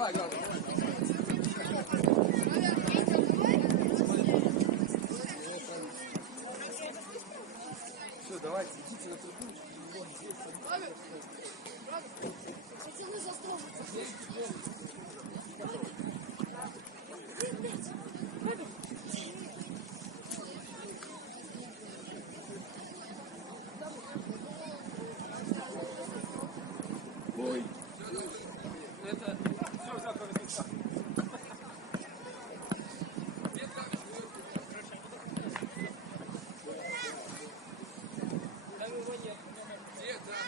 Давай, давай. Все, давайте, идите на трибуночку. Пацаны за стол. Ой. Это все завтра на местах. Там его нет. Где, да?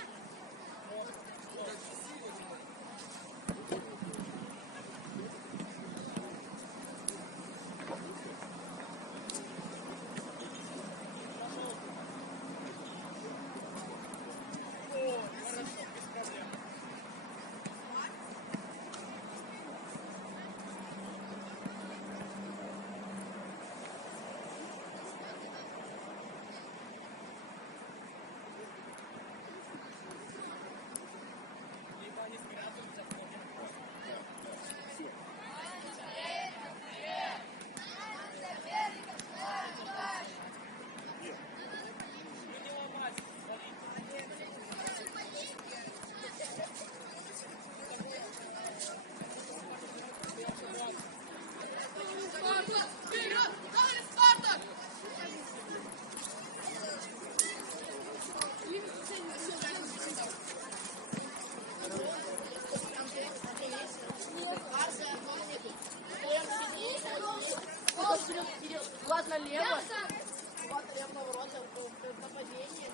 Влад налево. Влад налево на ворота. Нападение.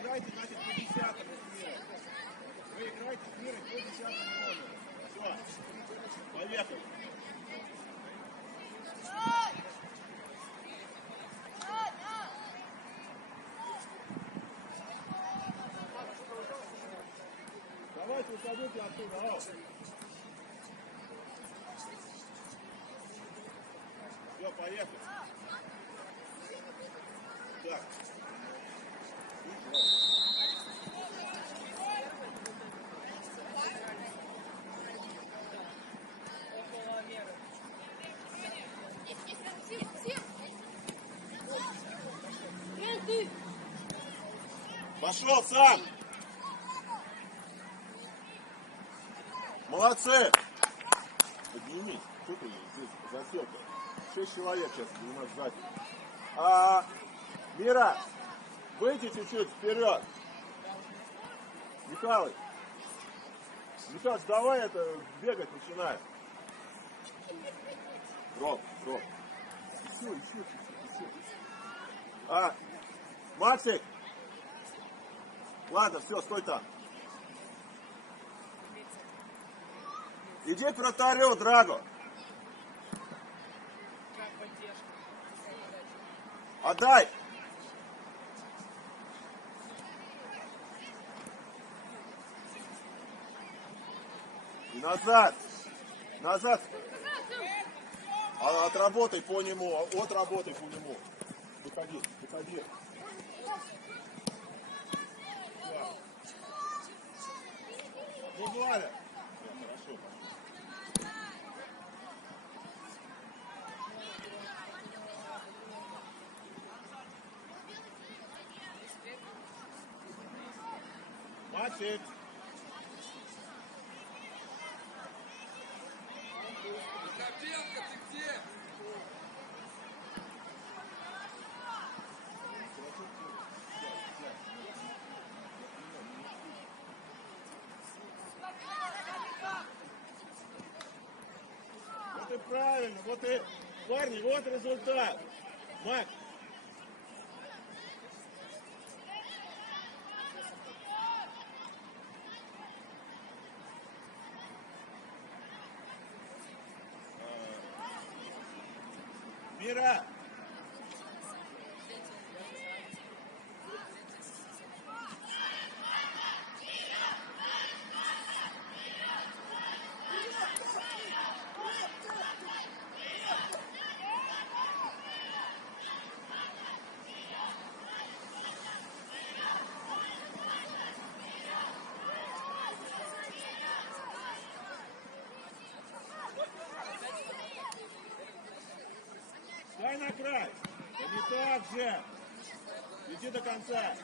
Играйте, значит, по 10-му мира. Вы играете с миром по 10-му номеру. Все. Поехали. Давайте уходите оттуда. О. Все, поехали. Так. Пошел сам! Молодцы! Поднимись. Что ты здесь засек? 6 человек сейчас у нас сзади. Мира, выйди чуть-чуть вперед. Михалыч, давай это бегать начинаем. Ром. Еще. Максик! Ладно, все, стой там. Иди к вратарю, Драго. Отдай. И назад. Отработай по нему, отработай по нему. Выходи. Ну, Валя. Хорошо. Максик. Копенко, ты где? Вот и правильно, вот и, парни, вот результат. Макс. Мира! Стой на край! Да не так же! Иди до конца!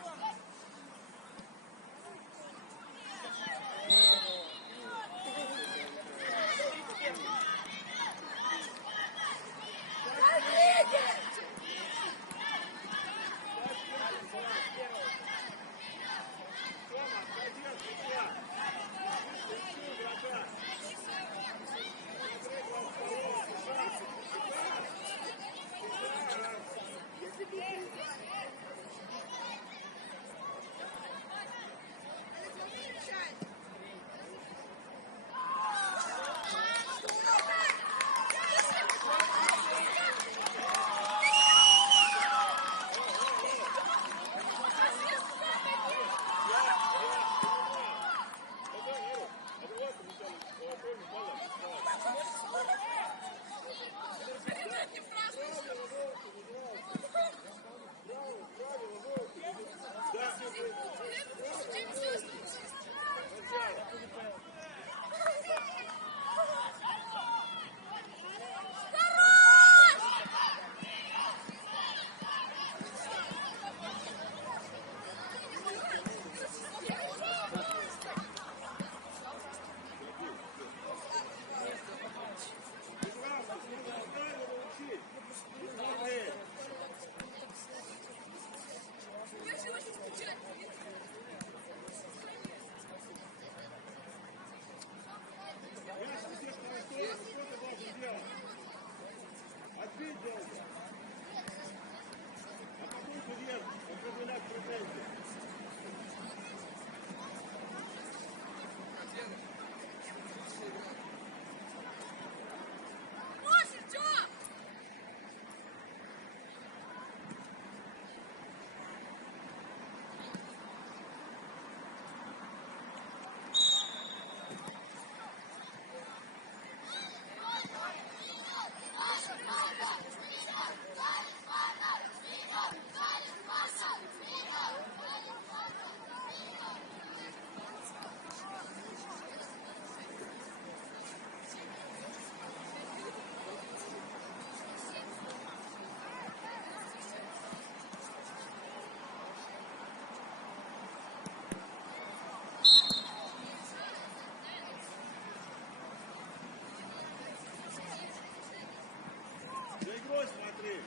За игрой смотри.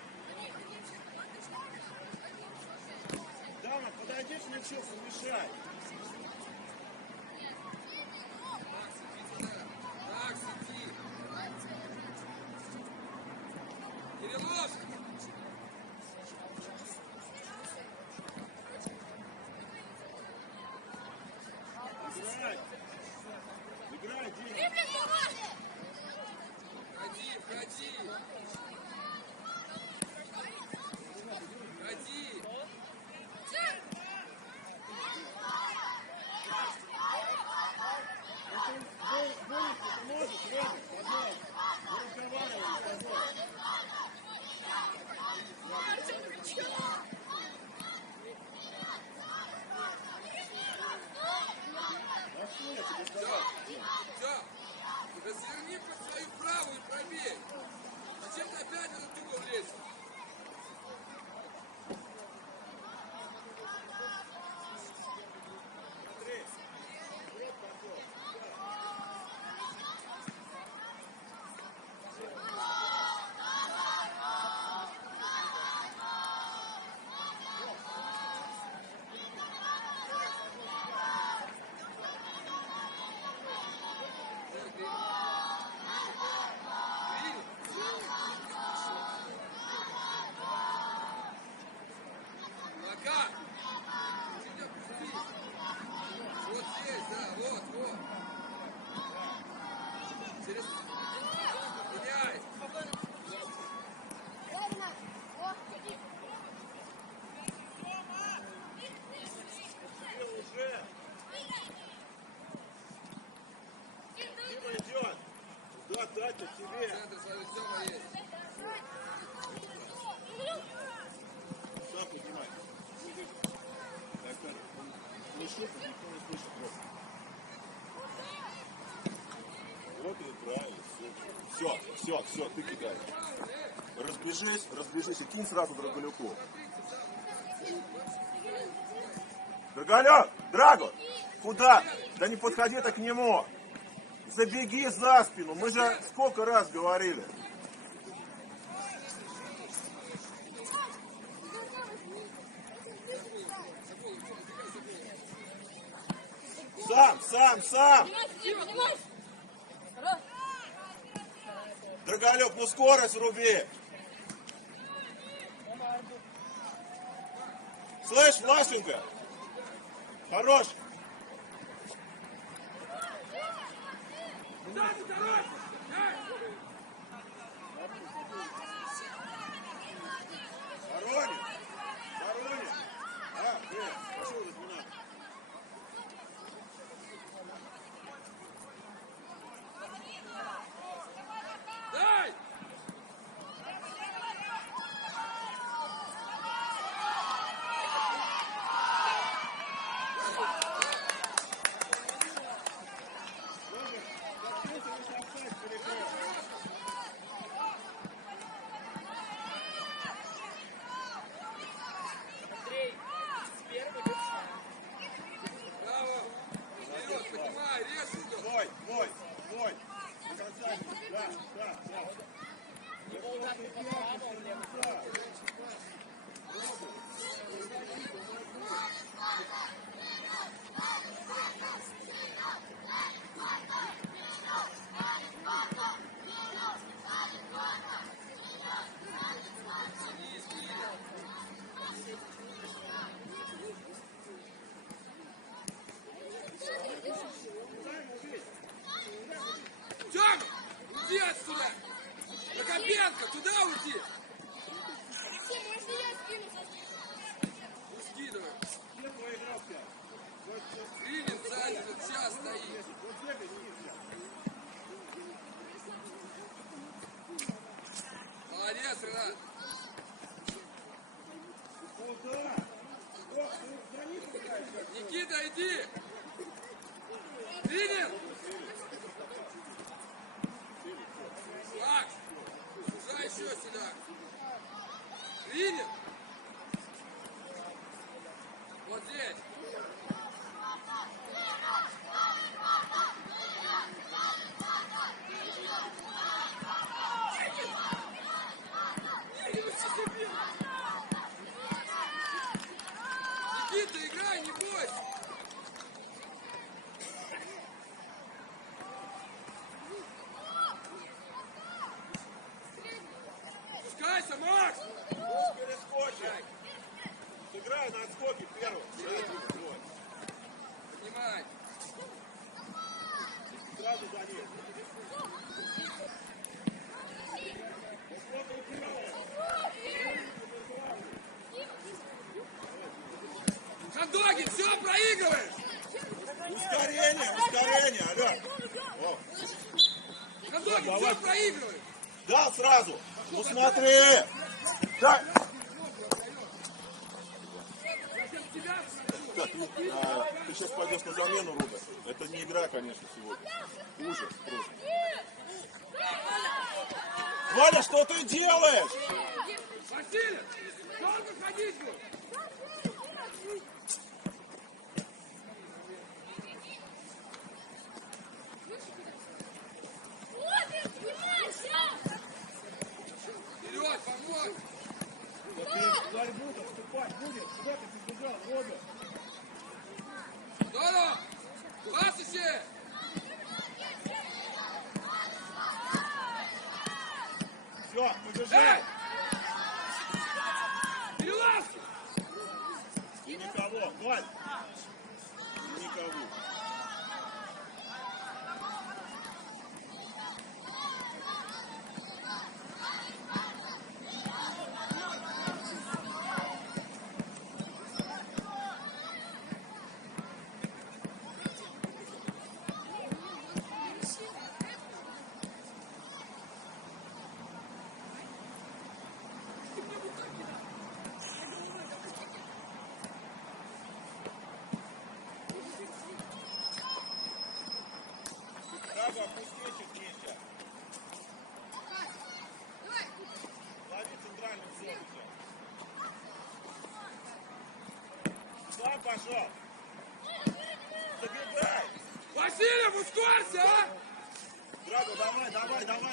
Дама, подойди к мячу, помешай. Так, сиди. Кириллов! Играй. Играй, Дима. Входи, входи. Входи. Можешь, Робert, поднять. Не разговаривай, не поднять. Пошли, я тебе сказал. Все. Разверни под свою правую и пробей. Зачем ты опять в этот угол лезешь? Ошибка тебе. Центр свою Тёма есть. Сам поднимай. Так, не шутка, никто не слышит просто. Вот и правильно. Все, ты кидаешь. Разбежись и кинь сразу Драголюку. Драго, куда? Да не подходи так к нему. Забеги за спину, мы же сколько раз говорили. Сам! Драголюк, ну скорость руби! Слышь, Власенко? Хорош! Воронин! Пошел за меня. Дай! Браво! Вперед, поднимай, режь ее! Мой! Да. Тёма, уйди отсюда! Прокопенко, куда уйти? Можно я скину? Не скидывай. Где твой игрок? Ильин сзади, тут сейчас стоит. Молодец, Ренат. Никита, иди! Ильин! Макс, сюда еще сюда. Ильин! Вот здесь. Никита, играй, не бойся! Спускайся, Макс! Перескочи! Сыграй на отскоке первым. Поднимай! Сразу за ним. Хандогин, все, проигрываешь! Ускорение, алло. О, Хандогин, давай. все, проигрываешь! да, сразу. Ну смотри. Так. Так, ты сейчас пойдешь на замену, Рубен. Это не игра, конечно, сегодня. Ужас просто. Валя, что ты делаешь? Василий, долго ходить был! Вперед, помочь! Здорово! Пас еще! Все, побежи. Эй! Перелазки! И никого Шага, опусти чуть ниже. Лови центральным зону. Сам пошел. Забегай. Васильев, ускорься, а! Драго,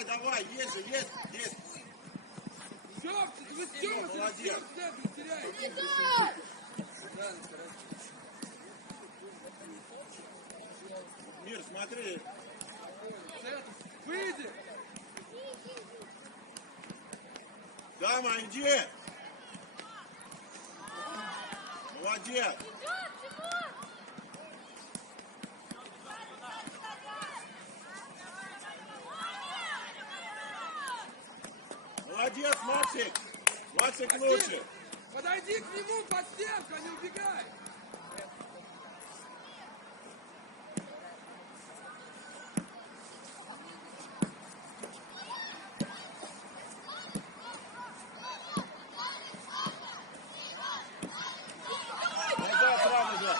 давай. Есть же, есть. Все, вы с Тёмой Молодец. теряете. Мир, смотри. Выйди. Дама, иди. Молодец. Молодец, Максик. Максик лучше. Подойди к нему под стенку, а не убегай. Назад сразу же.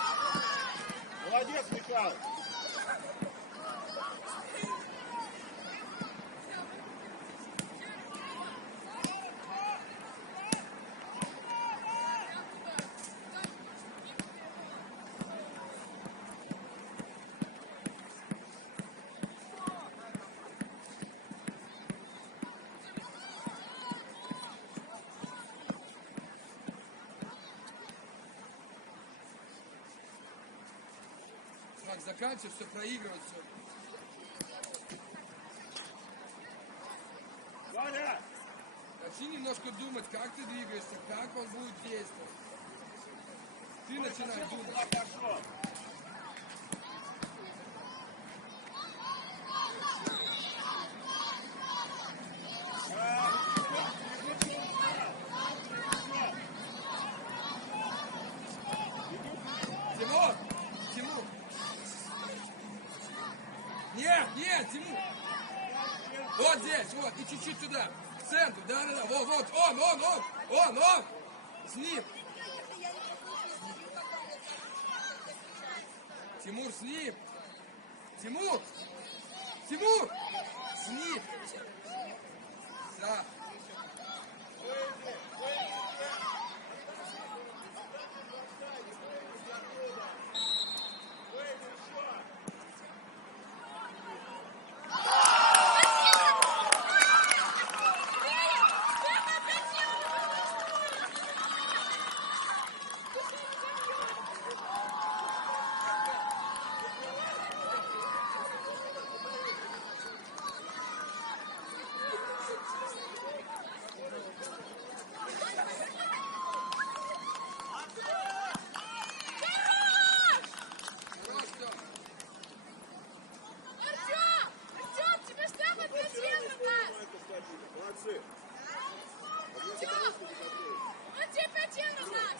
Молодец, Михаил. Так, заканчивай, все, проигрывать, все. Ваня! Начни немножко думать, как ты двигаешься, как он будет действовать. Ты начинай думать. Пошел. Тимур! Нет, Тимур! Вот здесь, вот, и чуть-чуть туда, к центру, да, вот, он! С ним! Тимур, с ним! Тимур! С ним! Да. Артем, тебе штраф отключил у нас! Молодцы. Он тебе противно нас!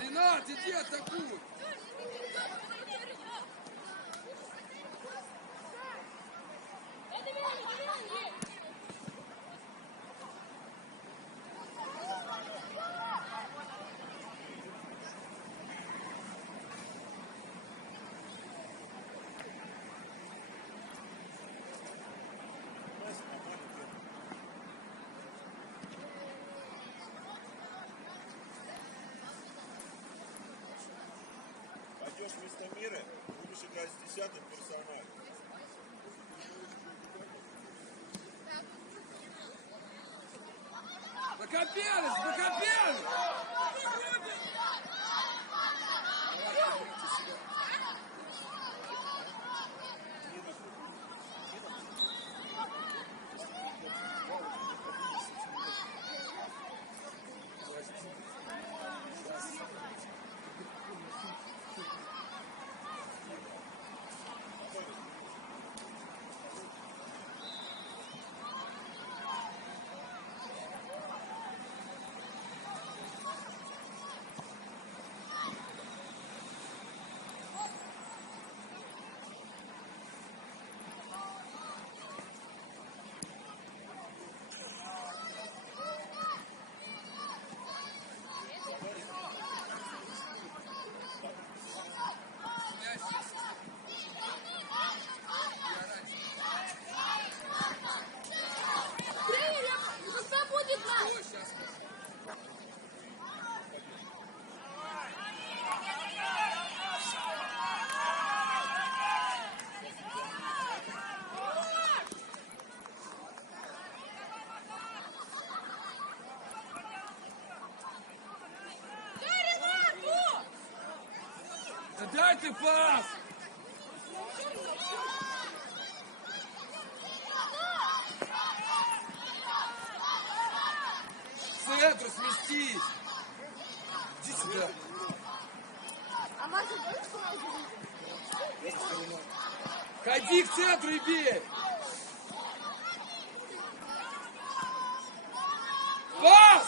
Ренат, иди атакуй! Пойдешь вместо Мира, будешь играть с 10-м персоналом. Бакопьянец! Дай ты пас! К центру сместись! Иди сюда! А Маша, знаешь, что она делает? Ходи к центру и бей! Пас!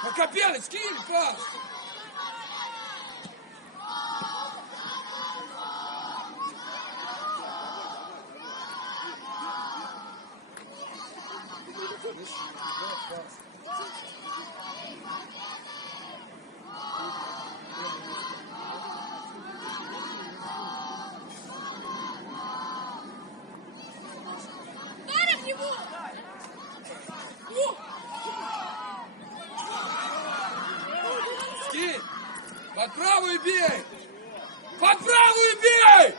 Покопелый, скинь пас! Ударь в него! Скинь! Под правую бей! Под правую бей!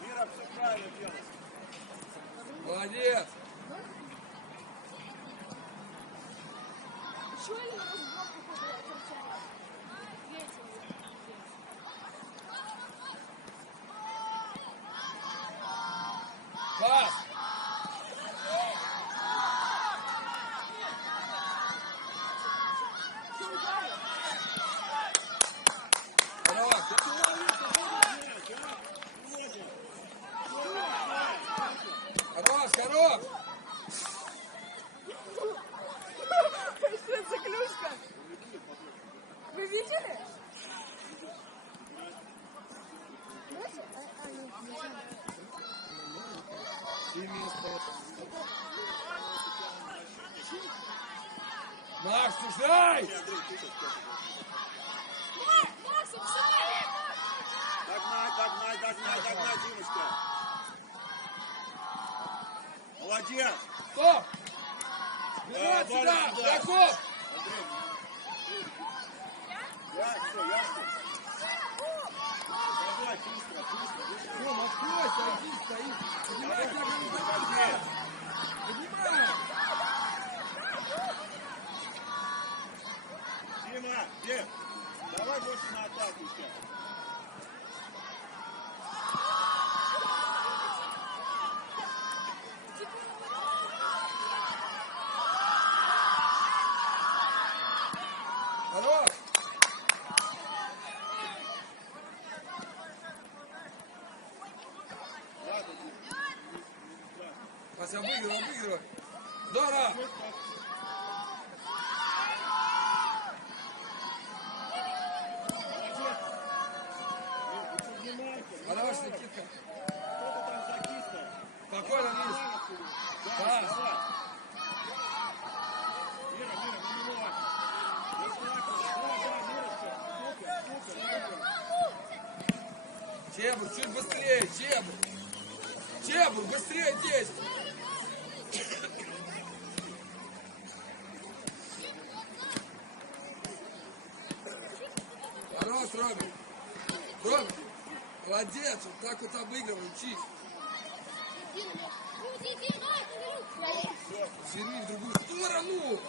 Мира, все правильно делает. Молодец! Чего я на разборку походила? Пас! Хорош! Хорош, хорош! Что это за клюшка? Вы видели? Макс, слушай! Макс, ушай! Догнай, Димочка. Молодец. Стоп! Бежать сюда! Яков! Ясно. Давай, быстро. Ром, откройся, один стоит. Поднимай диагональ. Поднимай! Дима, Дим, давай больше на атаку сейчас. Хорош! Пас, обыгрывай. Здорово! Хорош, Никитка. Кто-то там закисло. Спокойно, Миш. Пас. Мира, на него. Чебур, чуть быстрее, Чебур. Чебур, быстрее действуй. Хорош, Робин. Робин, молодец, вот так вот обыгрывай, учись. Сверни в другую сторону.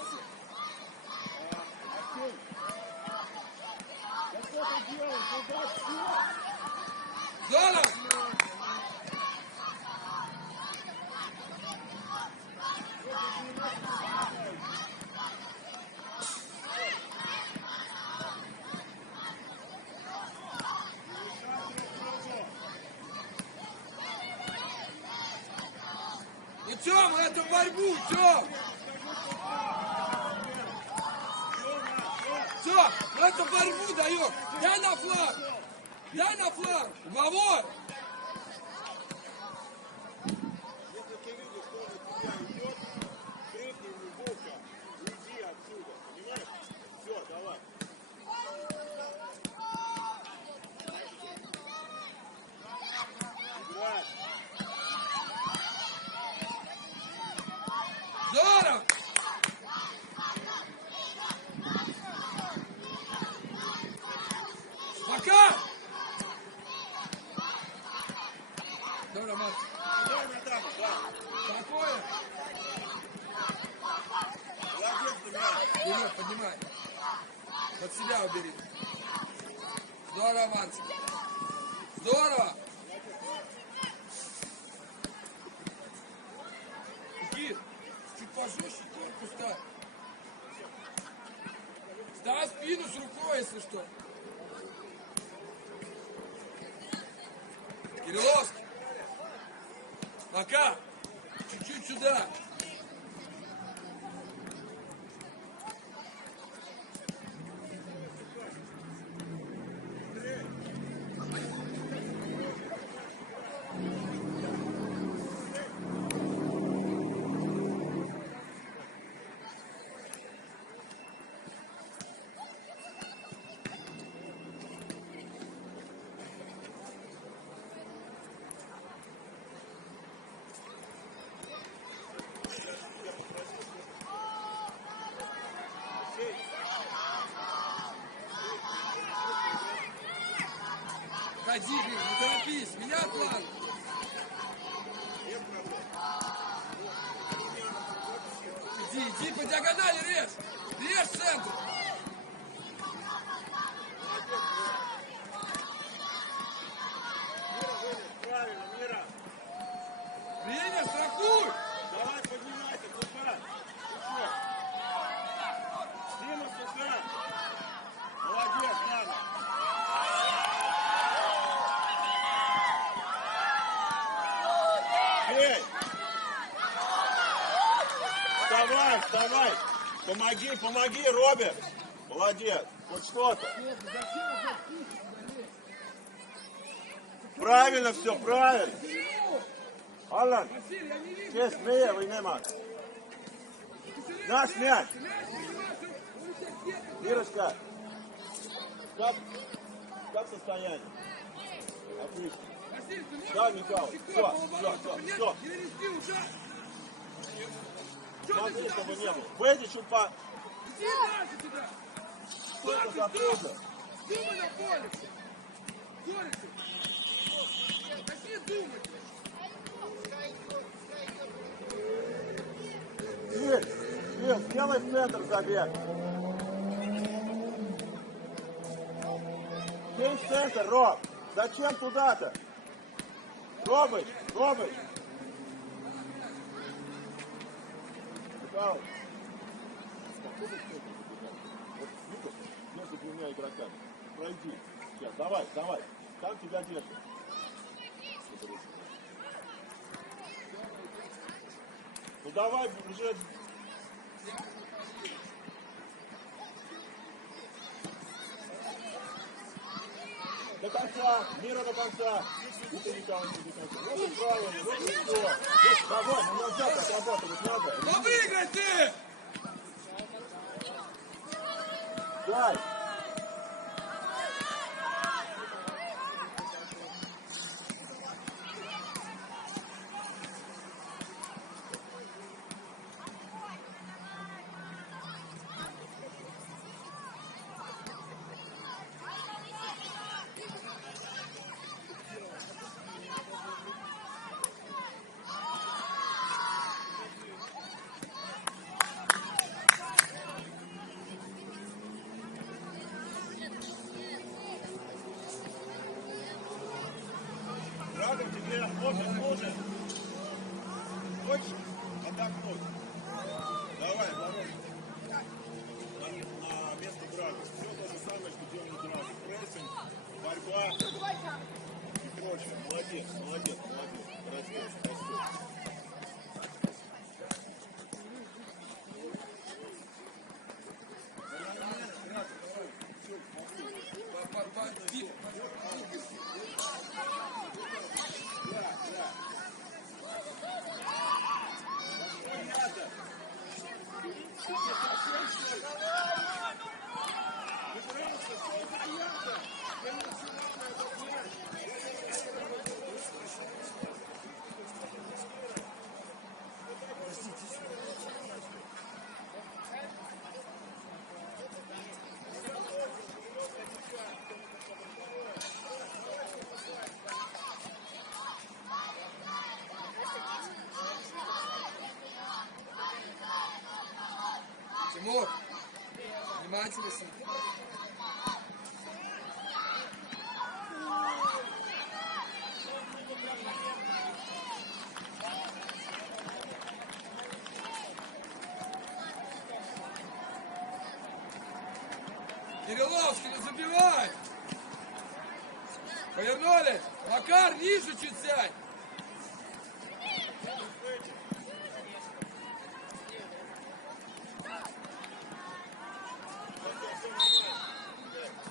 Здорово! Ну, Тёма, это борьбу, Тём! Все, это борьбу дает. Дай на фланг. Дай на фланг. Уговор. Если ты видишь, что он от тебя идет, крикни ему в ухо, уйди отсюда. Понимаешь? Все, давай. Играть. Здорово. Здорово, Макс. Давай, братан, да. Спокойно. Молодец, Демьян. Вперед, поднимай. Под себя убери. Здорово, Мансик. Здорово. Никит, чуть пожестче корпус ставь. Ставь спину с рукой, если что. Кирилловский. Пока. Чуть-чуть сюда. Ходи, Рим, не торопись, меня план. Иди по диагонали режь. Режь центр. Правильно, Мира. Принял, страхуй. Давай, поднимайся, Сука. Дима, Сука. Молодец, Рано. Эй! Вставай, вставай! Помоги, Роберт! Молодец! Вот что-то! Правильно все, правильно! Алан, здесь левый нема. Наш мяч! Мирочка, как состояние? Отлично. Да, Михаил, все. Смотри, чтобы не было. Выйди чуть по... Иди дальше сюда. Только затрудно. Думай на поле. Горицы. Какие думать? Ир, сделай в центр забег. Кинь в центр, Роб. Зачем туда-то? Робыч. Михаил. Вот, между двумя игроками. Пройди. Сейчас, давай. Там тебя держит. Ну давай уже. До конца, Мира до конца. Вот и никого не до конца. Вот и правильно, вот и все. Давай, ну назад отрабатывать надо. Ну выиграй ты! Дай. Рада тебе, может. Хочешь отдохнуть? Давай, Ворон. На место Брага. Все то же самое, что делали Брага. Прессинг, борьба и прочее. Молодец. Растет. Тимур, внимательно с ним. Кирилловский, не забивай! Повернули! Макар, ниже чуть сядь!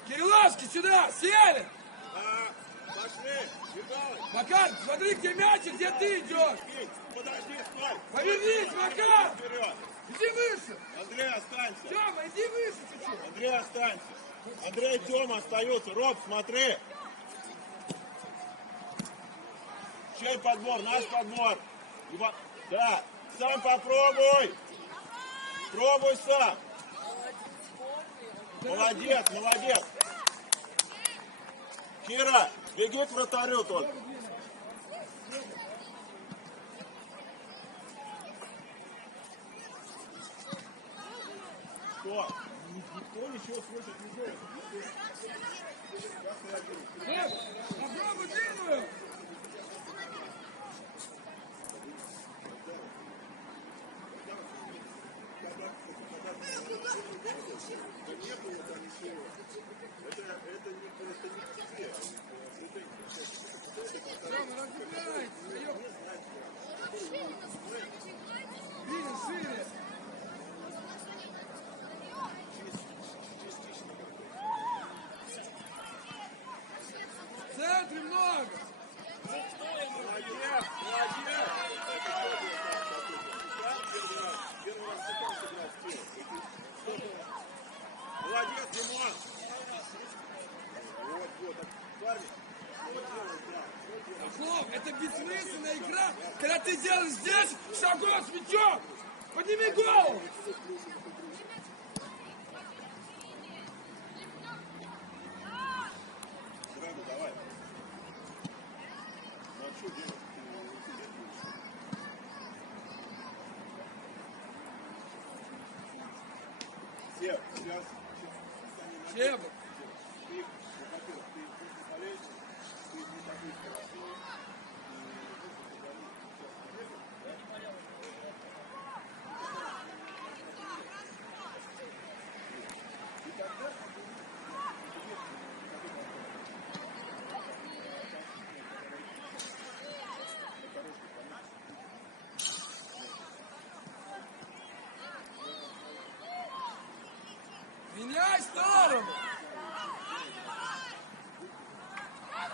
Кирилловский, сюда! Сели! Пошли! Бегай! Макар, смотри, где мяч, и где ты идешь! Подожди, стой! Повернись, Макар! Вперед! Иди выше! Андрей, останься! Тёма, иди выше чуть-чуть! Андрей, останься! Андрей и Тёма остаются. Роб, смотри! Чей подбор? Наш подбор! Да! Сам попробуй! Пробуй сам! Молодец, молодец! Кира, беги к вратарю только! Что? Никто ничего слышать не будет. Попробуй длинную! Тёма, разбегай! Видишь, шире! В центре много! Молодец, молодец! Первый раз пытался играть в Киру. Молодец, Димон! Вот, парни. Ахлов, это бессмысленная игра, когда ты делаешь здесь шагов с мячом! Подними голову! Драго, давай. Ну а что делать? Все, сейчас. Чебу! Ты, во-первых, ты не болеешь, ты не такой скоростной. Меняй сторону!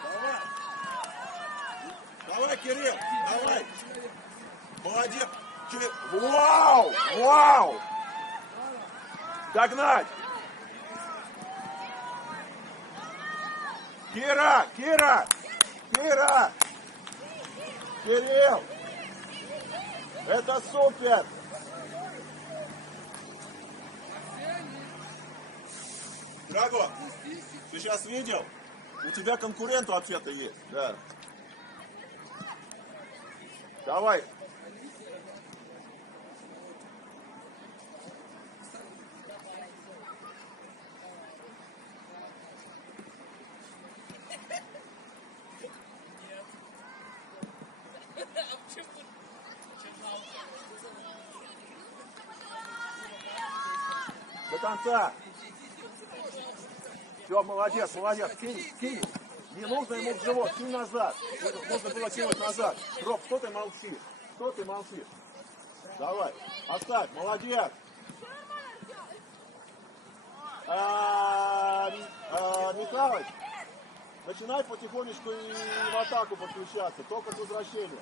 Давай! Давай, Кирилл! Давай! Молодец! Вау! Вау! Догнать! Кира! Кира! Кира! Кирилл! Это супер! Драго, ты сейчас видел? У тебя конкурент вообще-то есть. Да. Давай. До конца. Все, молодец, молодец. Кинь, кинь. Не нужно ему в живот, кинь назад. Нужно было кинуть назад. Роб, что ты молчишь? Что ты молчишь? Давай, оставь, молодец. Михалыч, начинай потихонечку и в атаку подключаться, только с возвращения.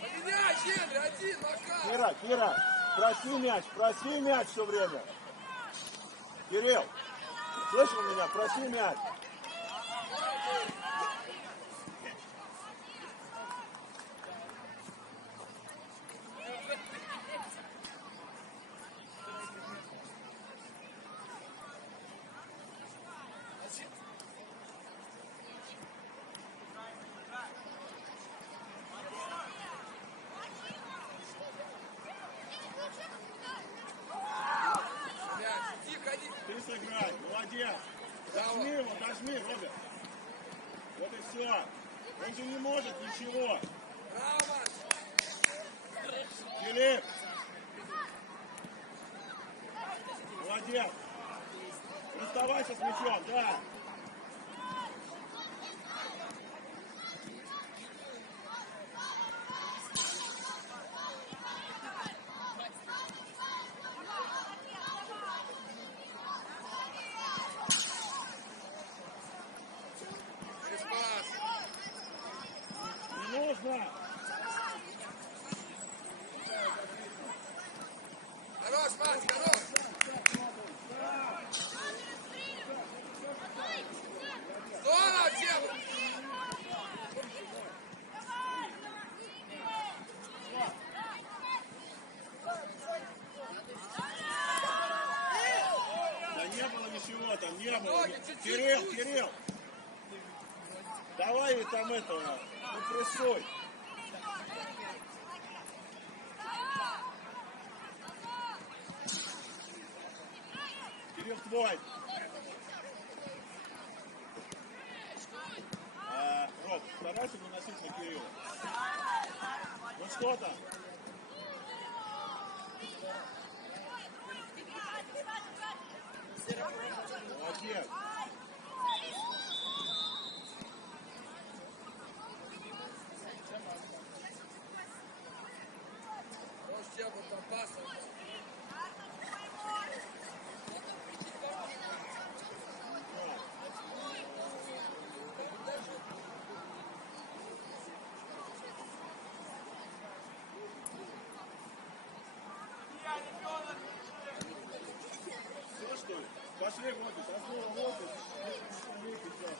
Поменяй, Генри, один, Макар! Кира, Кира, проси мяч все время. Кирилл, слышал меня? Проси мяч. сыграй. Молодец. Дожми его, дожми, Роберт. Вот и все. Он же не может ничего. Браво, Маш! Филипп. Молодец. Оставайся с мячом, да. Спас! Не нужно. Хорош, Маш, хорош! Здорово, Дева! Да не было ничего там, не было. Ноги чуть-чуть Кирилл, выше. Кирилл. Давай и там этого, ну прессуй. Кирилл твой. Роб, старайся наносить на Кирилла. Ну что там? Молодец. Хорош, Дева, там пас. Все что ли? Пошли в офис, основа в офис. Мы сейчас,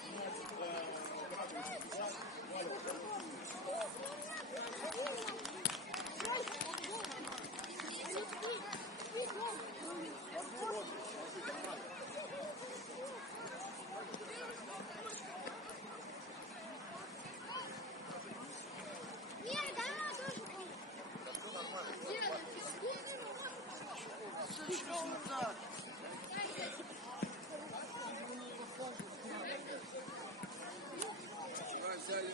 Взяли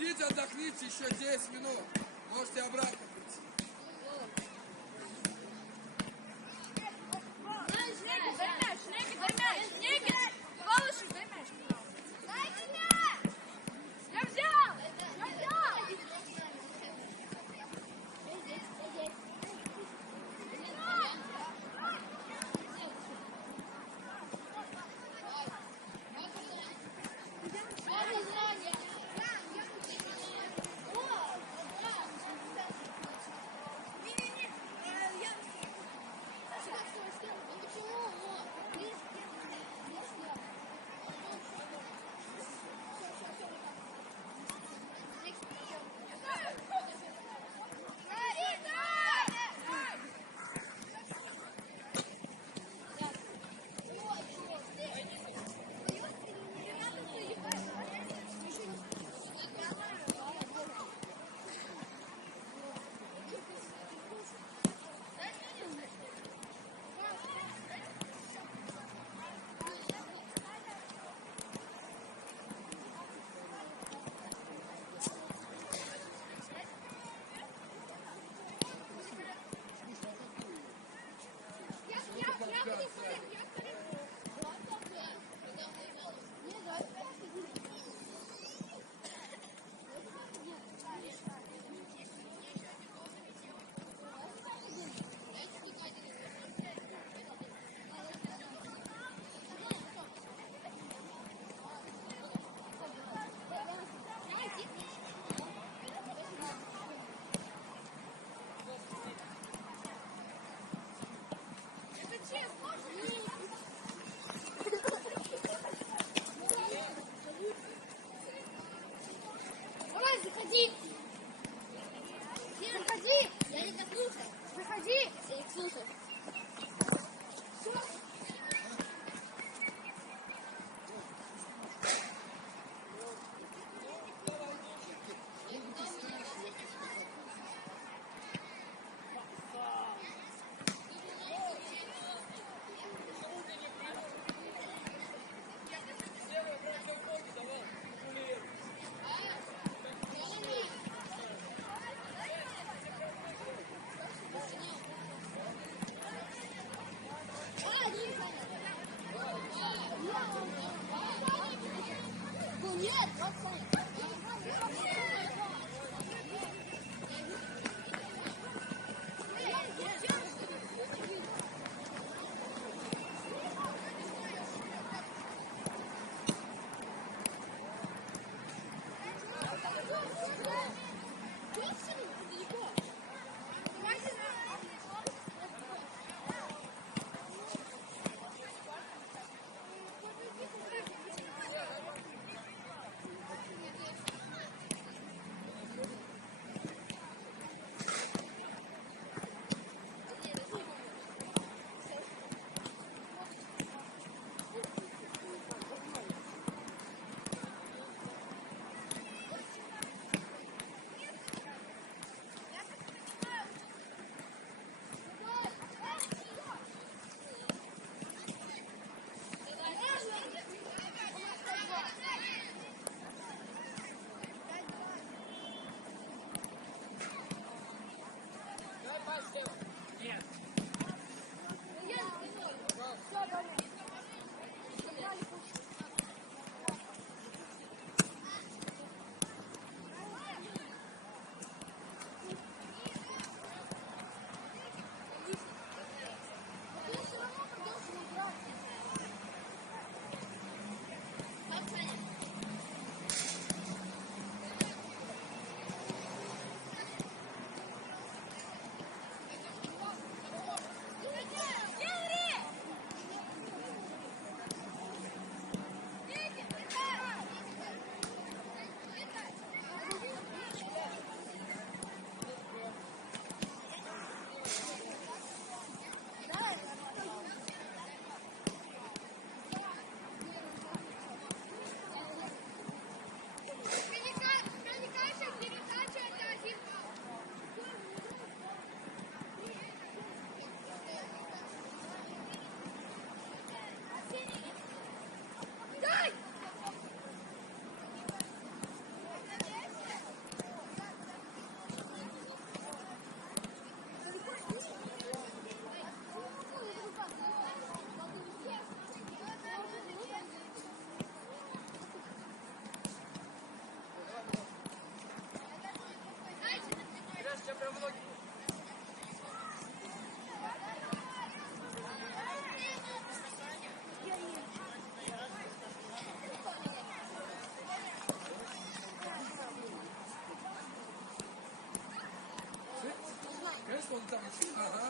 Идите отдохните еще 10 минут. Можете обратно прийти. Давай, заходи. Заходи. Я не послушаю. Заходи. Я не слушаю. там еще. Ага.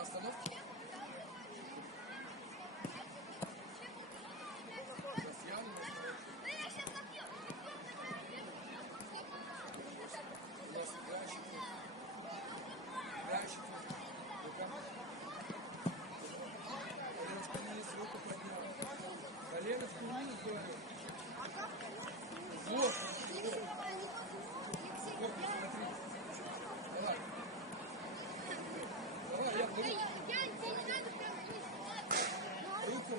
Остановки. Сейчас явно. У нас играющий. Играющий. Распылились, руку поднял. Колено вкурилось, говорю. Вот. Вот, смотри. Давай. Давай, я буду. Руку.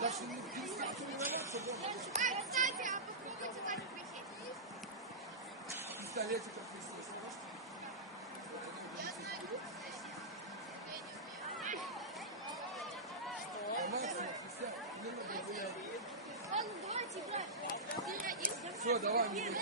Даже не перестал не валяться, да? Кстати, а попробуйте Ваню присесть. Пистолетик отвесился. А максимум 50 минут гулять. Ладно, давайте играть. Все, давай, Миля.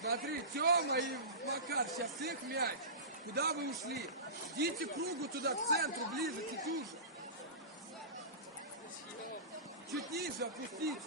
Смотри, Тёма и Макар, сейчас их мяч. Куда вы ушли? Идите к кругу туда, к центру, ближе, чуть уже. Чуть ниже опустите.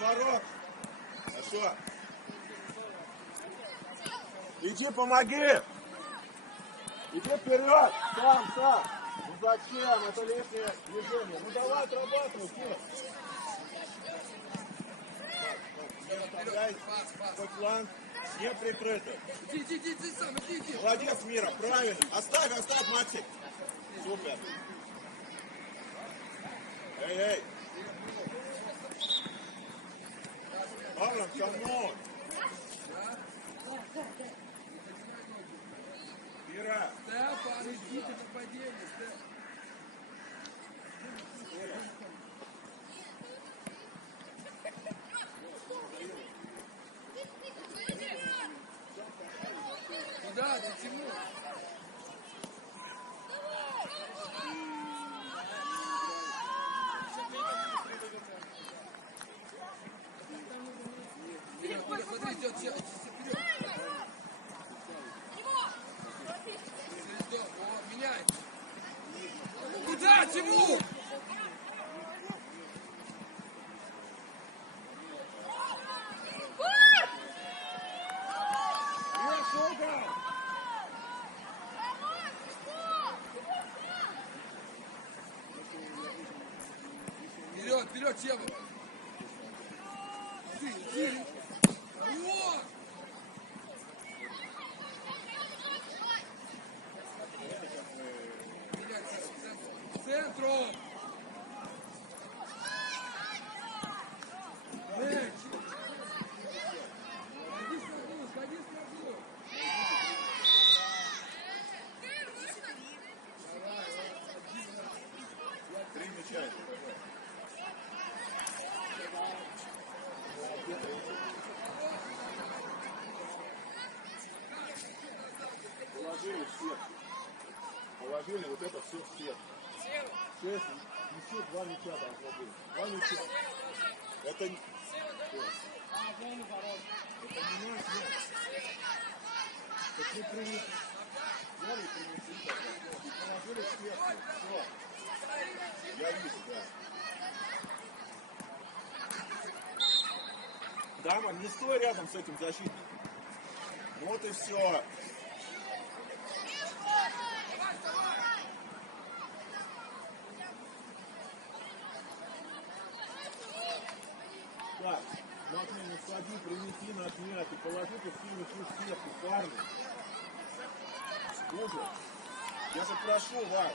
Ворот. Хорошо. Иди, помоги. Иди вперед. Сам. Ну зачем? Это лишнее движение. Ну давай, отрабатывай, Кир. Не оставляй свой фланг не прикрытый. Иди, сам, иди. Молодец, Мира, правильно. Оставь, Максик. Супер. Эй. Павлов, со мной. Мира. Степан, иди, ты нападение, Степан. Куда ты, Тимур? Смотри, идет вперед. О, меняй. Куда, Тимур? Вперед, Тема. Иди, иди. Вот. К центру. Мяч. Сходи с ногу. 3 мяча. Положили всех. Положили вот это все всех. 6, еще 2 мяча должно быть. 2 мяча. Это не... Это не наш мяч. Так мы принесли. Взяли и принесли. Положили всех. Все. Я вижу, да. Дама, не стой рядом с этим защитником. Вот и все. Так, смотри, не сходи, принеси на отмят и положи-ка в синюю сетку, парни. Уже. Я же прошу вас.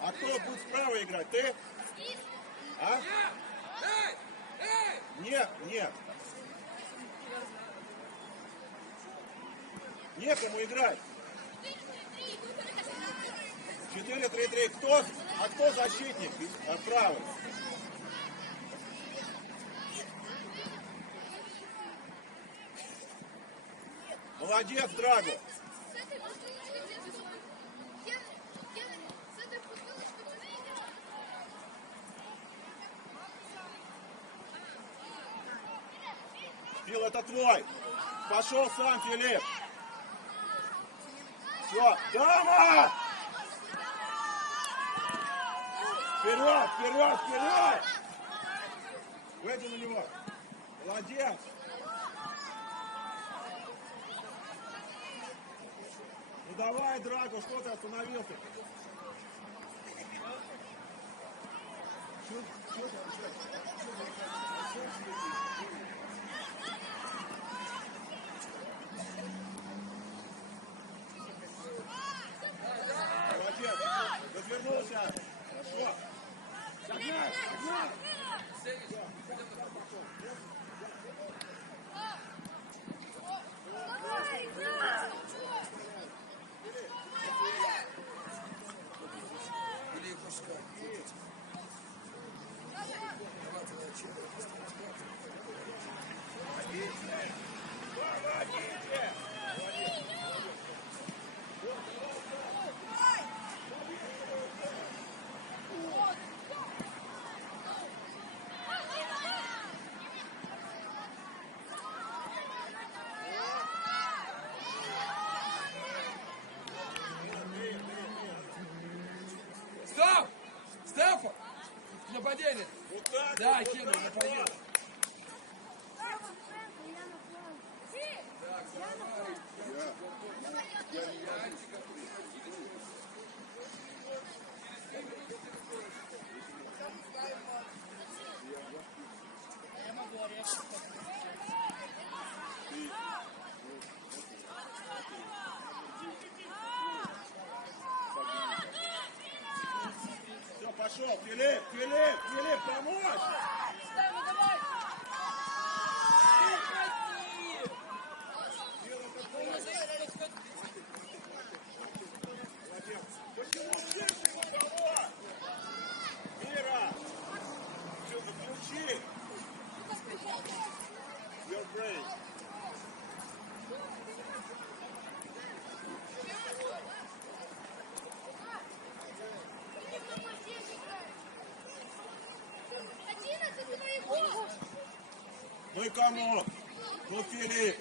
А кто будет справа играть? Ты? А? Эй! Эй! Нет, нет. Некому играть. 4-3-3. Кто? А кто защитник? Правый. Молодец, Драго. Фил, это твой. Пошел сам, Филипп. Все. Дама! Вперед, вперед, вперед! Выйди на него. Молодец. Ну давай, Драго, что ты остановился? Молодец. Развернулся. Хорошо. Догнать, догнать. Или пускай. Стоп! Стефан! Нападение! Да, Кена, нападение! Все, пошел. Филипп, Филипп, Филипп, помочь! Почему здесь его того? Мира! Все, заключи! You're brave. Ну и кому? Ну, Филипп.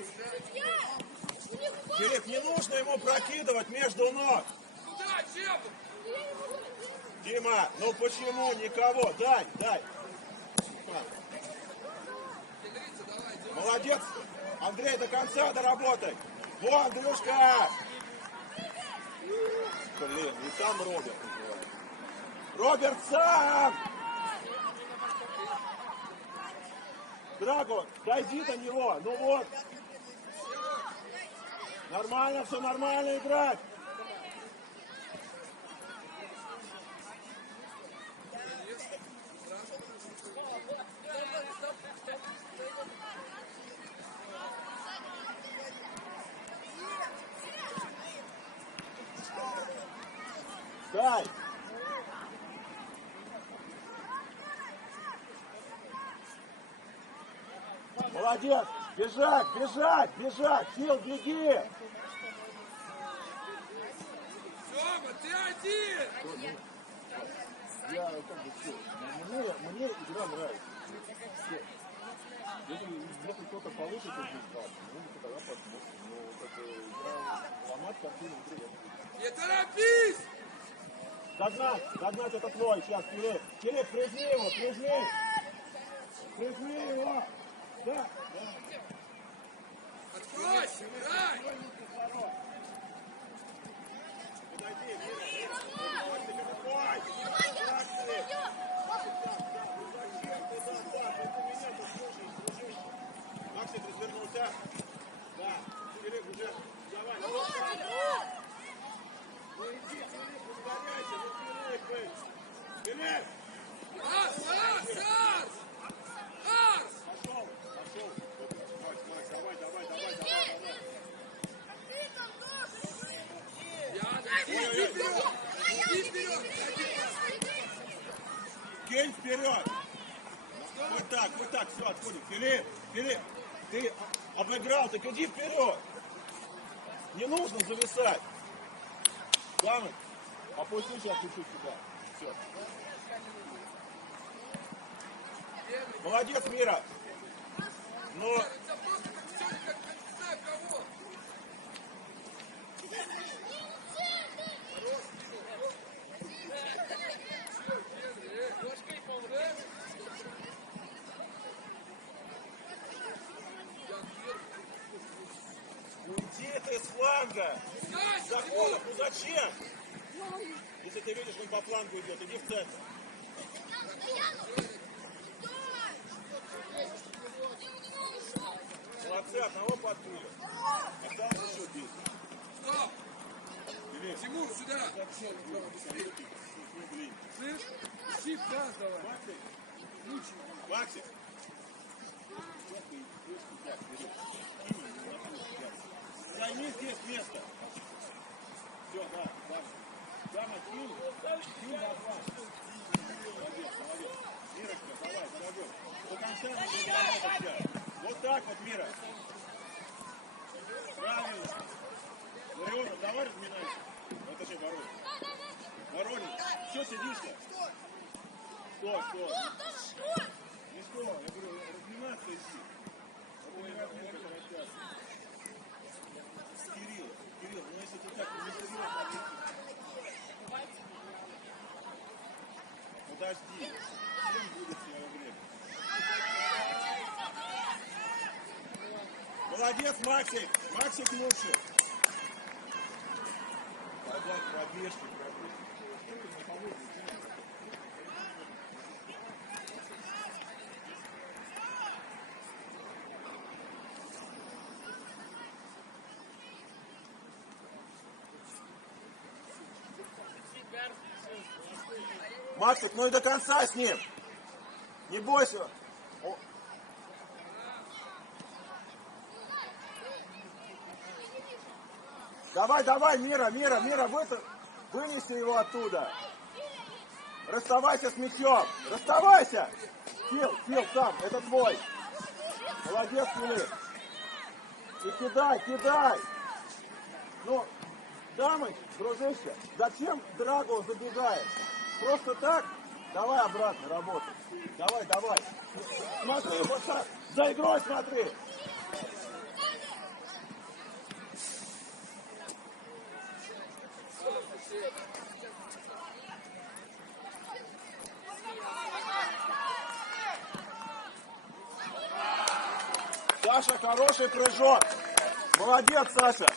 Филипп, не нужно ему прокидывать между ног. Куда, чем? Дима, ну почему никого? Дай, дай. Молодец. Андрей, до конца доработай. Во, Андрюшка. Блин, не сам Роберт. Роберт сам! Драго, дойди до него. Ну вот. Нормально, все нормально играть. Дай. Молодец. Бежать, бежать, бежать. Фил, беги. Сёма, ты один! Я как бы все. Мне игра нравится. Если кто-то получит эту игру, ну тогда посмотрим. Но вот эта игра, ломать картину игры. Не торопись! Догнать это твой. Сейчас, Филипп. Филипп, прижми его, прижми. Прижми его. Да. Откройся, дай! Подойди, Максик развернулся. Да. Филипп уже. Давай. Ну иди, Филипп, ускоряйся. Ну Филипп. Филипп. Арс! Пошел. Макс, давай. Иди вперед! Кинь вперед. Вот так, все, отходим. Филипп, ты обыграл, так иди вперед. Не нужно зависать. Главное, опусти сейчас чуть-чуть сюда. Все. Молодец, Мира. Но... Уйди ты с фланга. Законов, ну зачем? Если ты видишь, он по флангу идет, иди в центр. Молодцы, одного подкули. Осталось еще 10. Стоп! Тимур, сюда! Слышь, щит газ давай. Максик. Займи здесь место. Все, да. Прямо кинь на фланг. Молодец. Мирочка, давай, пойдем. До конца надо взять. Вот так вот, Мира. Правильно. Ларионов, давай разминайся. Это что, Воронин? Воронин, что сидишь-то? Стой. Не стой, я говорю, разминаться иди. Кирилл, ну если ты так, не серьезно. Подожди. Всем будет свое время. Молодец, Максик. Максик лучше. Давай, пробежки. Максик, ну и до конца с ним. Не бойся. Давай, Мира, вынеси его оттуда. Расставайся с мячом. Расставайся. Фил, сам, это твой. Молодец, Филипп. И кидай. Ну, дамы, дружище, зачем Драго забегает? Просто так? Давай обратно работай. Давай. Смотри, вот так. За игрой смотри. Саша, хороший прыжок. Молодец, Саша.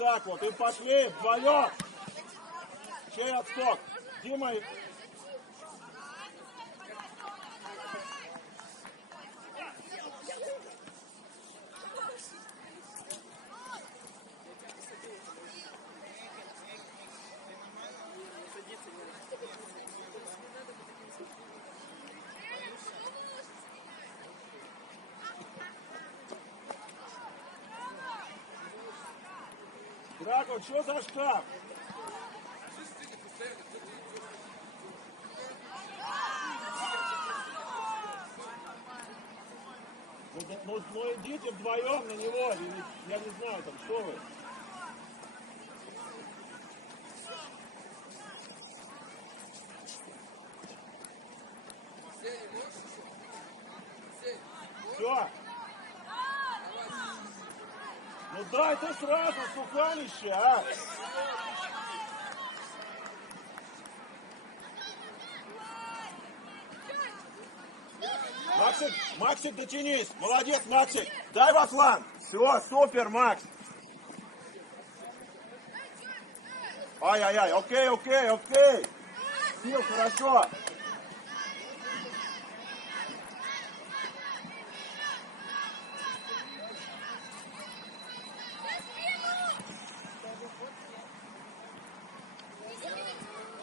так вот. И пошли вдвоем. Чей отскок? Дима. Драго, что за шкаф? Ну идите вдвоем на него, я не знаю, там что вы. Все. Ну дай ты сразу, суханище, а! Максик, Максик, дотянись. Молодец, Максик. Дай во фланг. Все, супер, Макс. Ай-яй-яй, окей. Сил, хорошо.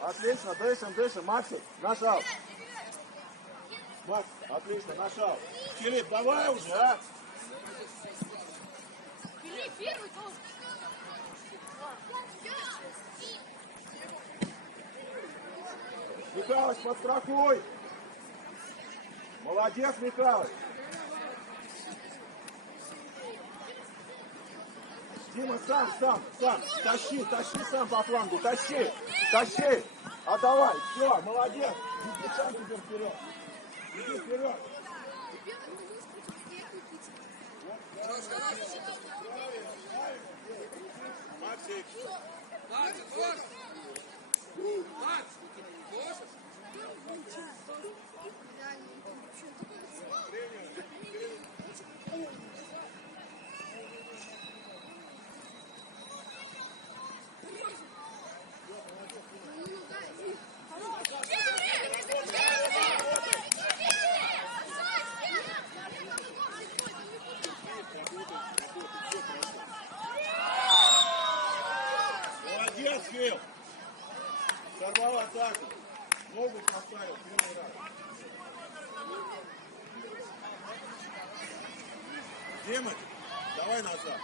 Отлично, дышим. Максик, нажал. Макс, отлично, нажал. Филипп, давай уже, а? Филипп, первый должен. Михалыч, подстрахуй. Молодец, Михалыч. Дима, сам. Тащи сам по флангу, тащи. Отдавай, все, молодец. Иди сам теперь вперед. Иди вперед. Максик. Макс, можешь? Молодец, Фил. Сорвал атаку. Ногу поставил первый раз. Дима, давай назад.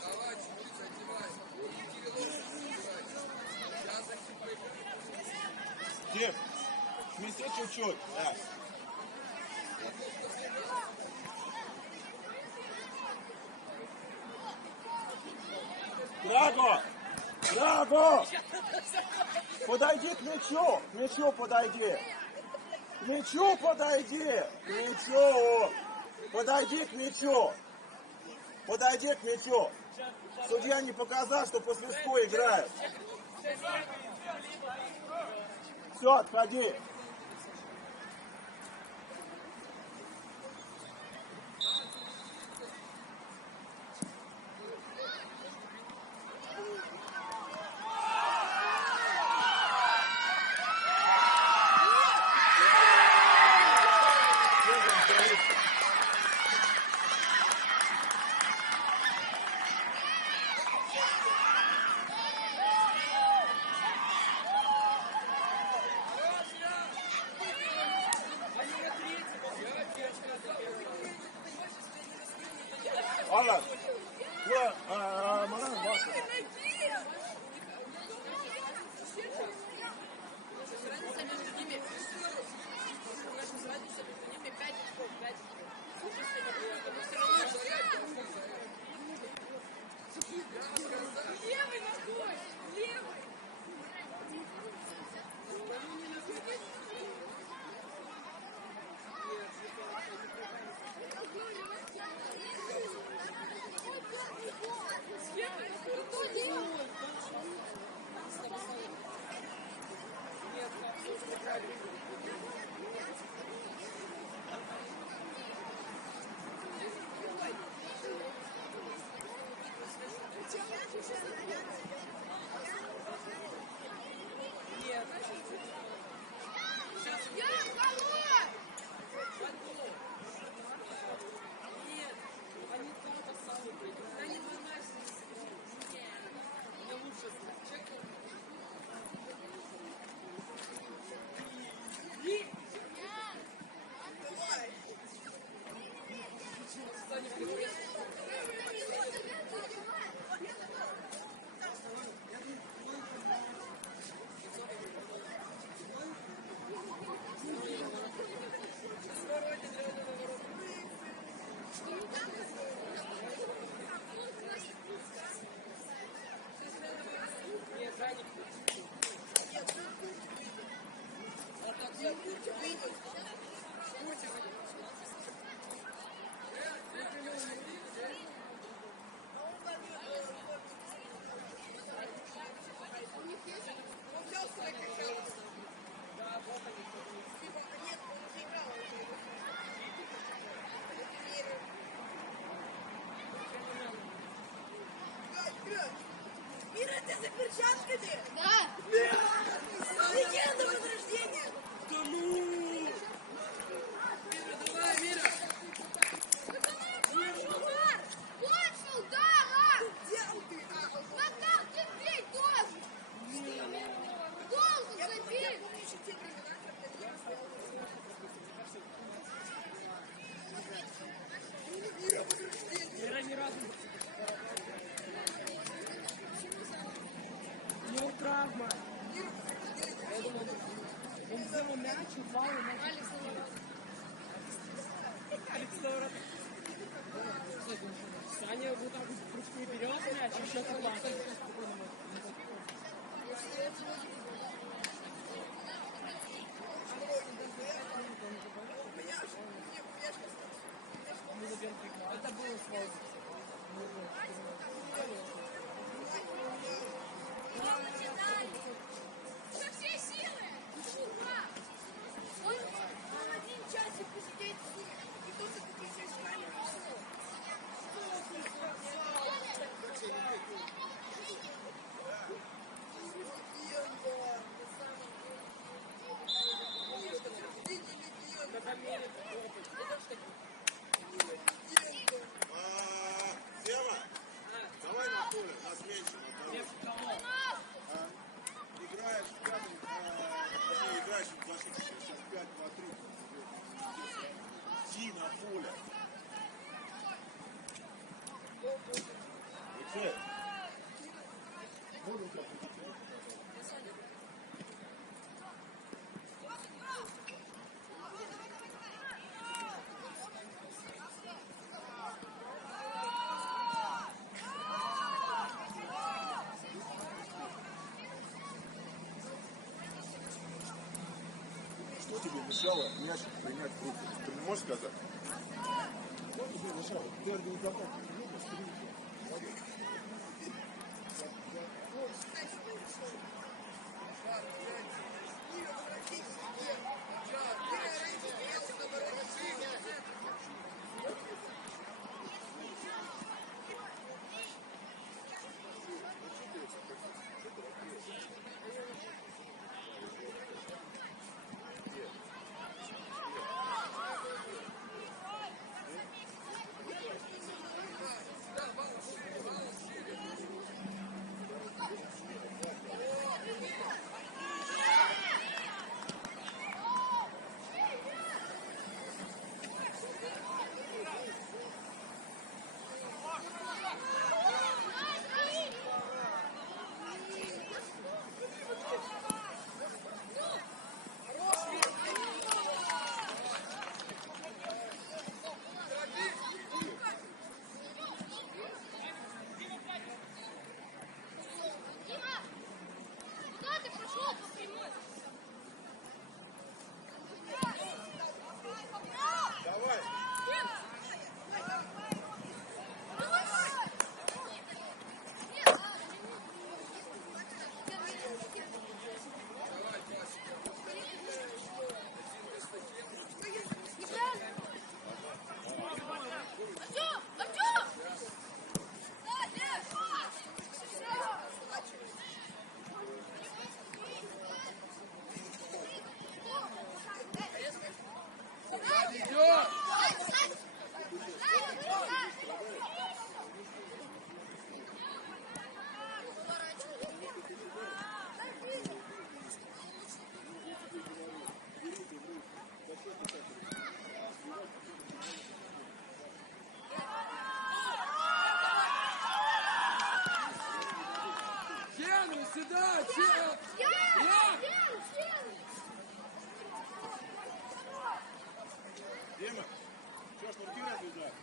Давай, чуть-чуть одевай. Дим, смести чуть-чуть. Да. Драго! Подойди к мячу подойди. К мячу подойди. Подойди к мячу. Судья не показал, что по свистку играет. Все, отходи. Алла, Маран, Вася. Левый ногой! Левый! перчатками? Да. Легенда возрождения. Да ну! Давай, Мира! Удар! Больше удара! Где ты? На как ты бей должен? Должен забить! Я помню еще те времена, когда я Мира ни разу. У него травма. Я думал, он взял мяч, упал и начал. Алекс Лавров. Саня вот так вот ручкой берет мяч, и еще так лапает. Это было сложно. со всей силы! Ура! Он один часик посидеть и тоже покричать с вами. Сева, давай на поле, нас меньше. Играешь в пятом, играешь в защите, сейчас 5-2-3. Иди на поле. Алексей. Можно у тебя прийти? Что тебе мешало мяч принять в руку? Ты не можешь сказать? Что тебе мешало? Ты организовал. Сюда, Чел! Дима, что, шнурки развязать?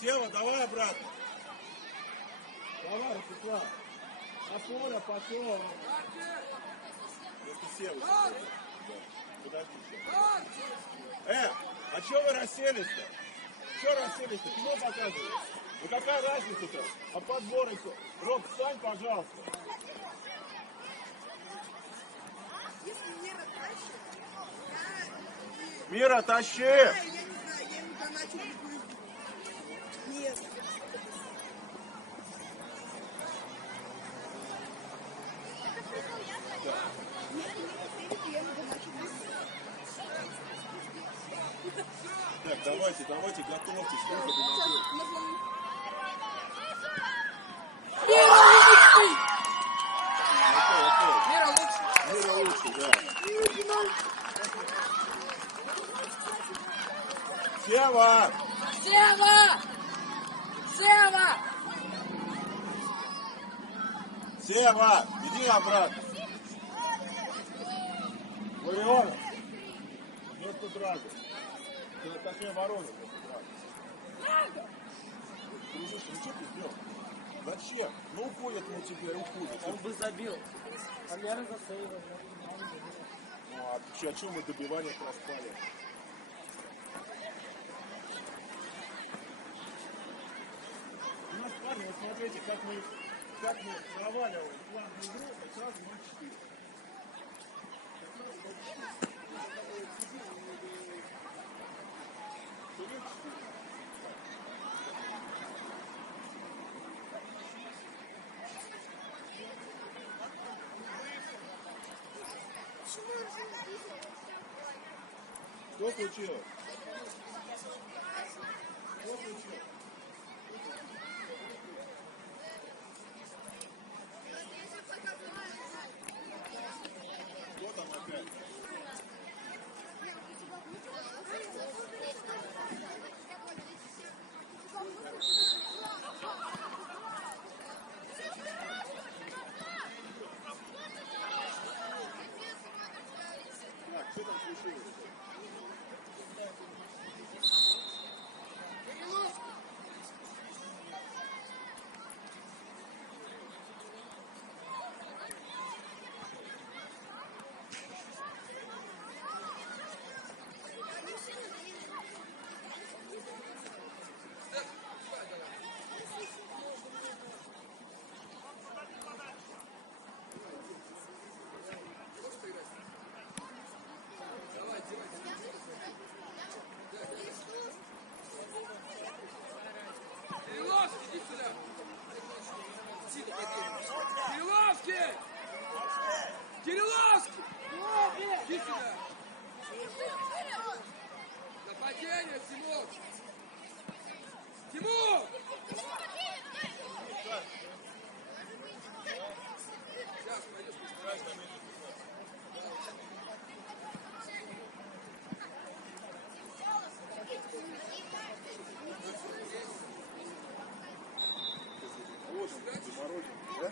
Сева, давай обратно. Давай, Ростислав. Опора, пошел. Это Сева. Подожди. А что вы расселись-то? Что расселись-то? Кино показываете? Ну какая разница-то? А подборочку. Роб, встань, пожалуйста. Если Мира тащит, Мира, тащи! я не знаю, я не доначу любую. Нет. Так, давайте, готовьтесь. Мира лучше. Мира лучше, да. Сева! Сева! Сева! Сева! Иди обратно. Валиона! Вместо Драга. Точнее, ворона вместо Драга. Дружище, ну что ты сделал? Зачем? Ну уходит ему теперь, уходит. Он бы забил. А Мира засейвил. Ну а о чем мы добивание проспали? У нас, парни, вот смотрите, как мы заваливаем план игру, и сразу 0-4. Что случилось? Что случилось? Что там опять? Так, что там случилось? Кирилловский, иди сюда. Кирилловский! Кирилловский! Иди сюда. Нападение, Тимур! Тимур! Сейчас пойдешь. Замороженный, да?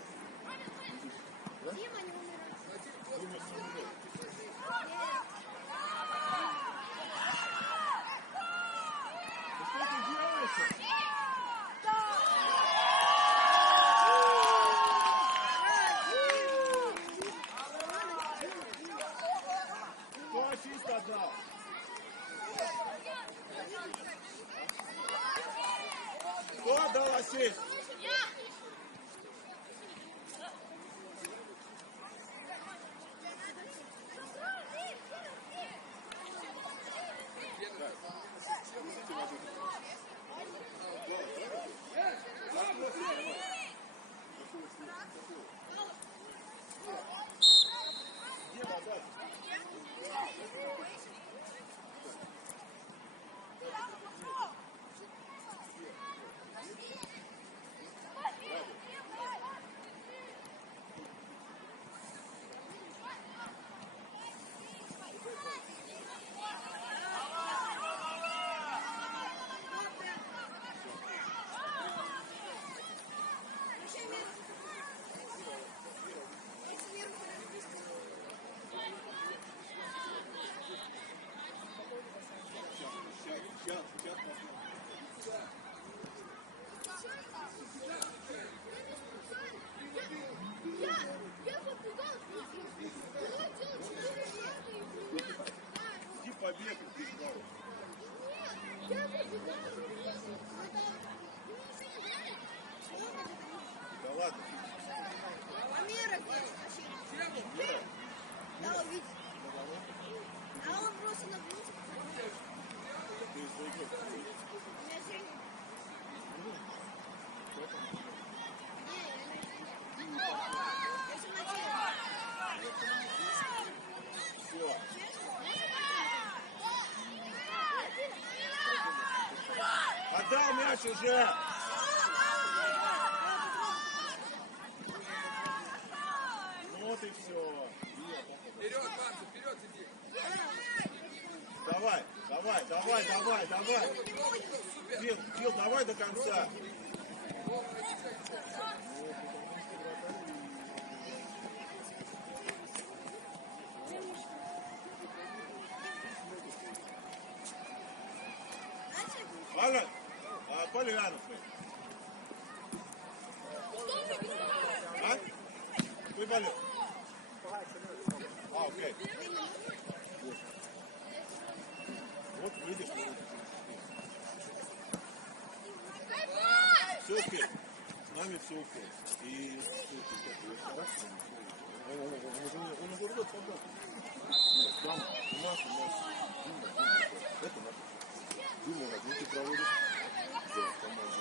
Что ты делаешь? Кто ассист отдал? Кто отдал ассист? А он просто на блюдце. Ты заиграл. Все. Отдал мяч уже. Вот и все. Вперед, Ванца, вперед иди. Давай, давай, давай, давай, давай. Фил, давай до конца. Ладно? Полянов. А? Ты болел? Окей. Вот видишь. Все окей. С нами все окей. И он уже рвет собак. Нет, там у нас. Это наш. Дима, ну ты проводишь. Да, команда.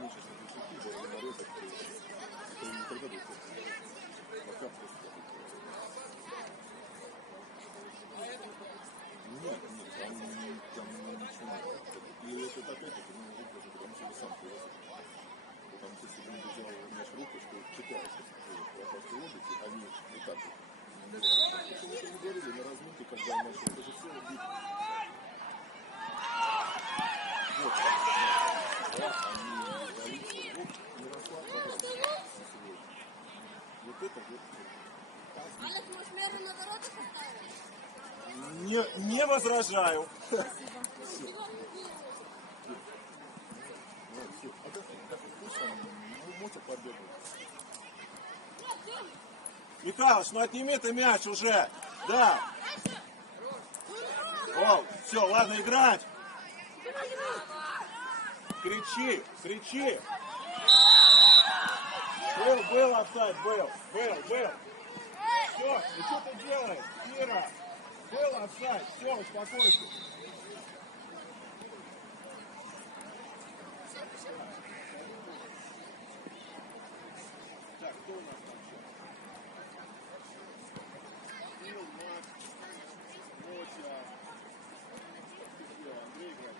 Макс, подойди. И это опять-таки, потому что я сам привозил. Потому что если бы он взял мяч в руку, что читаешь, что лобики, они не так. Мы говорили на разминке, когда он начал, это же все бит. Вот. Они Ярослав, вот это вот. Алекс, может, меру на ворота поставить? Не возражаю. Михалыч, ну отними ты мяч уже. Да. О, все, ладно, играть. Кричи, кричи. Был офсайд, был. Все, и что ты делаешь, Кира? Был офсайд, все, успокойся. Так, кто у нас там еще? Фил, Макс, Мотя. Андрей играет.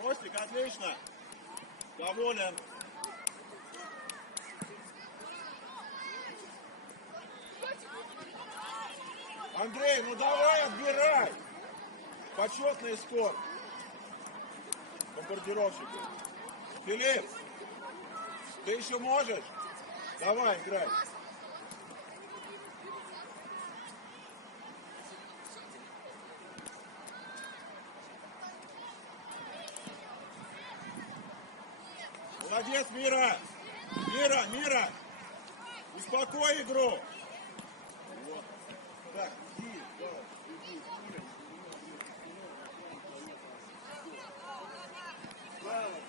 Костик, отлично. Доволен. Андрей, ну давай отбирай. Почетный скор. Бомбардировщики. Филипп, ты еще можешь? Давай, играй. Молодец, Мира. Мира. Успокой игру. Вот. Так, иди, давай, иди. Право,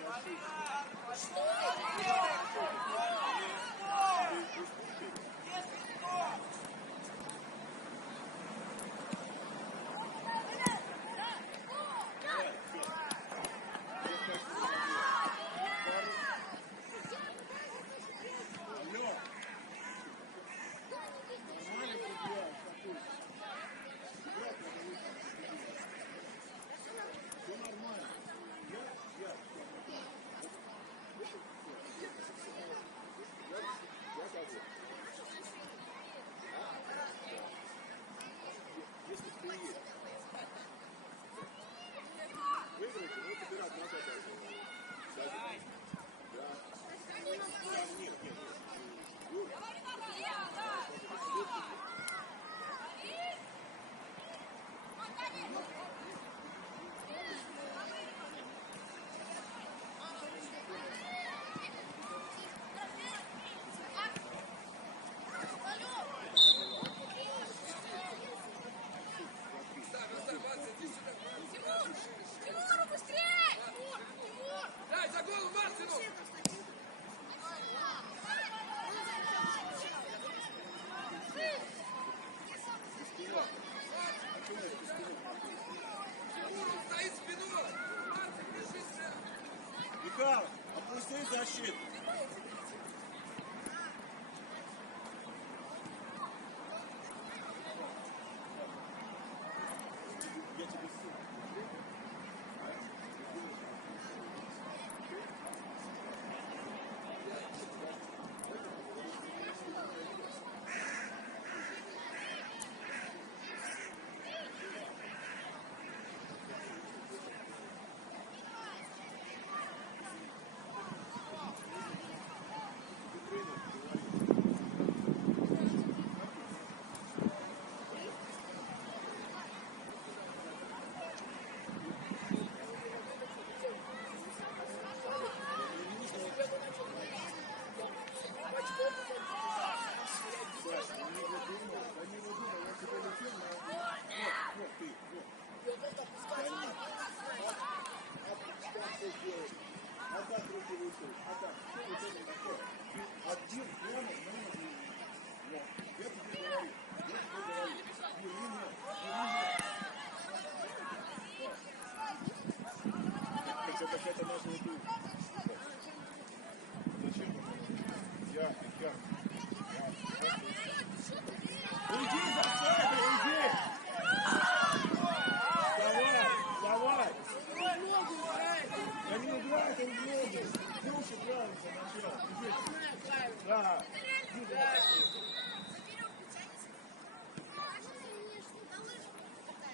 Да.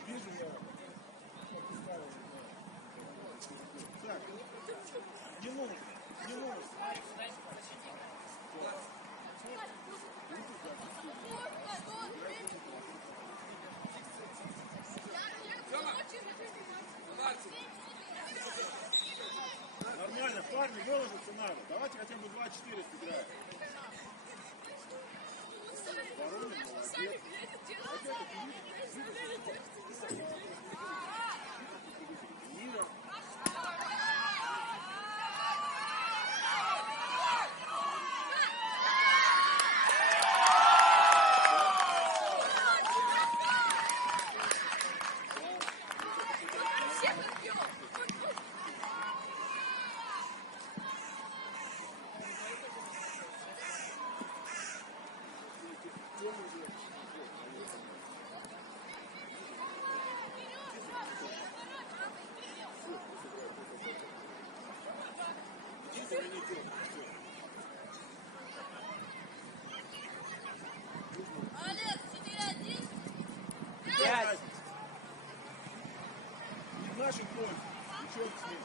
Вижу я. Так. Не нужно. Не нужно. Нормально, парни, выложиться надо. Давайте хотя бы 2-4 сыграем. Воронин, молодец. Мира. Не в нашей пользе. И черт с ним.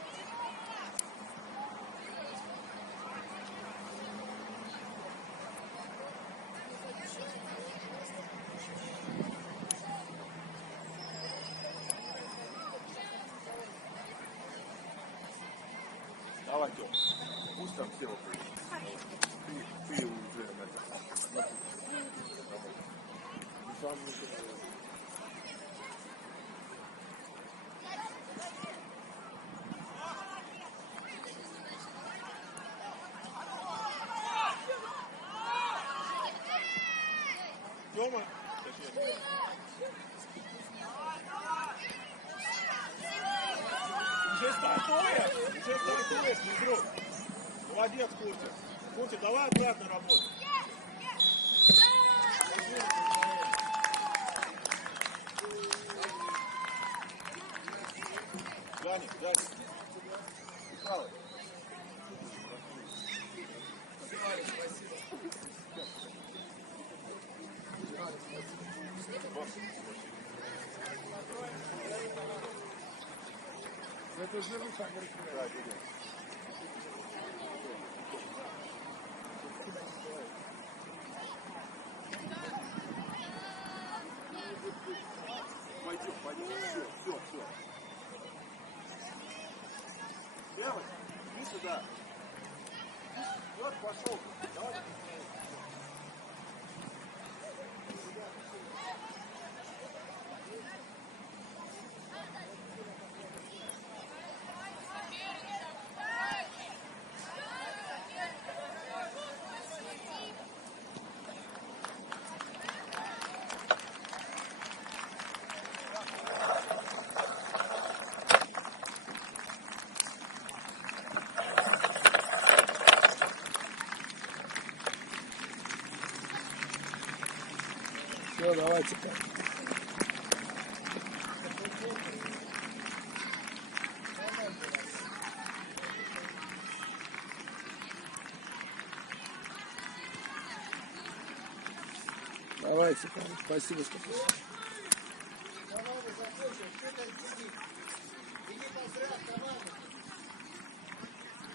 Давай, Тём. Пусть там все вокруг. Ты уже это. Сам не знаю. Тёма. Уже стартуешь, мой друг. Молодец, Кутя. Кутя, давай обратно работать. Ганик. Правый. Это же рука, Пойдем. Все. Левый, иди сюда. Вот, пошел. Давай. Все, давайте-ка. Давайте-ка. Спасибо, что пришли. Команда закончилась, ты иди поздравь команду.